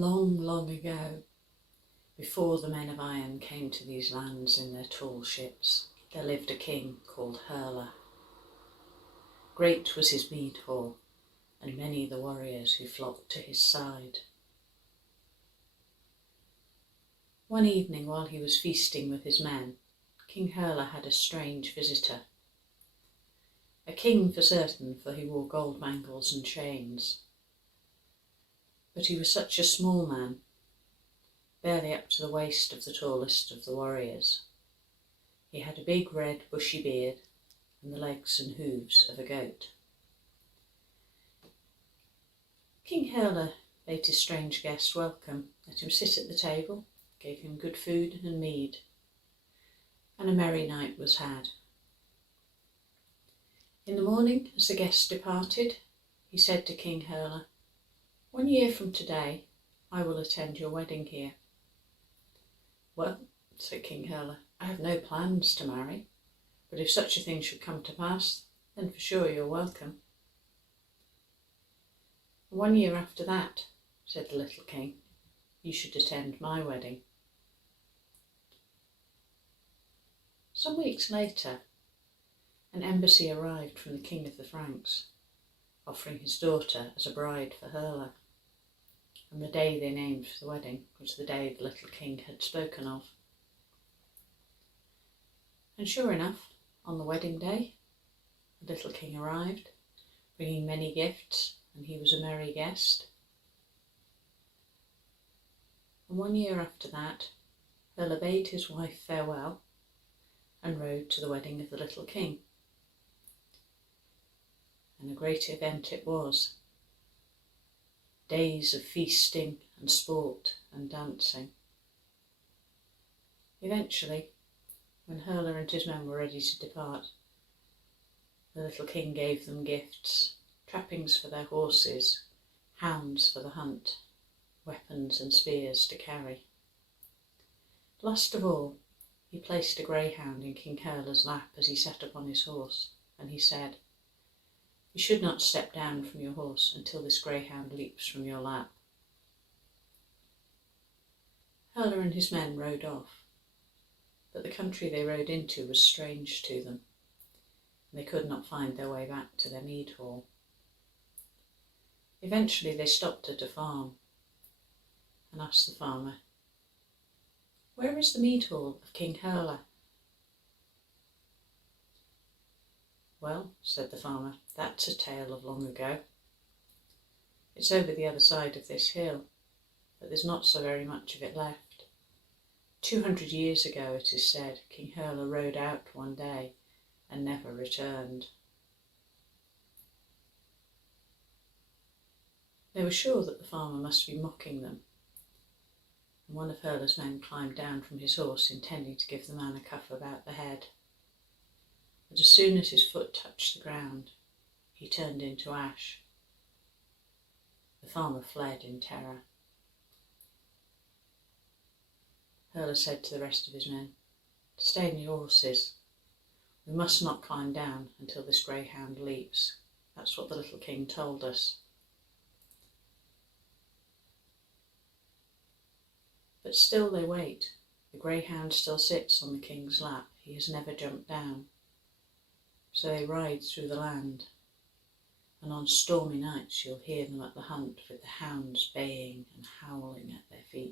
Long, long ago, before the men of iron came to these lands in their tall ships, there lived a king called Herla. Great was his mead hall, and many the warriors who flocked to his side. One evening while he was feasting with his men, King Herla had a strange visitor. A king for certain, for he wore gold bangles and chains. But he was such a small man, barely up to the waist of the tallest of the warriors. He had a big red bushy beard and the legs and hooves of a goat. King Herla bade his strange guest welcome, let him sit at the table, gave him good food and mead, and a merry night was had. In the morning, as the guest departed, he said to King Herla, "1 year from today, I will attend your wedding here." "Well," said King Herla, "I have no plans to marry, but if such a thing should come to pass, then for sure you're welcome." "1 year after that," said the little king, "you should attend my wedding." Some weeks later, an embassy arrived from the king of the Franks, offering his daughter as a bride for Herla, and the day they named for the wedding was the day the little king had spoken of. And sure enough, on the wedding day, the little king arrived, bringing many gifts, and he was a merry guest. And 1 year after that, Herla bade his wife farewell and rode to the wedding of the little king. And a great event it was. Days of feasting and sport and dancing. Eventually, when Herla and his men were ready to depart, the little king gave them gifts, trappings for their horses, hounds for the hunt, weapons and spears to carry. Last of all, he placed a greyhound in King Herla's lap as he sat upon his horse, and he said, "You should not step down from your horse until this greyhound leaps from your lap." Herla and his men rode off, but the country they rode into was strange to them, and they could not find their way back to their mead hall. Eventually they stopped at a farm and asked the farmer, "Where is the mead hall of King Herla?" "Well," said the farmer, "that's a tale of long ago. It's over the other side of this hill, but there's not so very much of it left. 200 years ago, it is said, King Herla rode out one day and never returned." They were sure that the farmer must be mocking them, and one of Herla's men climbed down from his horse, intending to give the man a cuff about the head. But as soon as his foot touched the ground, he turned into ash. The farmer fled in terror. Herla said to the rest of his men, "Stay on your horses. We must not climb down until this greyhound leaps. That's what the little king told us." But still they wait. The greyhound still sits on the king's lap. He has never jumped down. So they ride through the land, and on stormy nights you'll hear them at the hunt with the hounds baying and howling at their feet.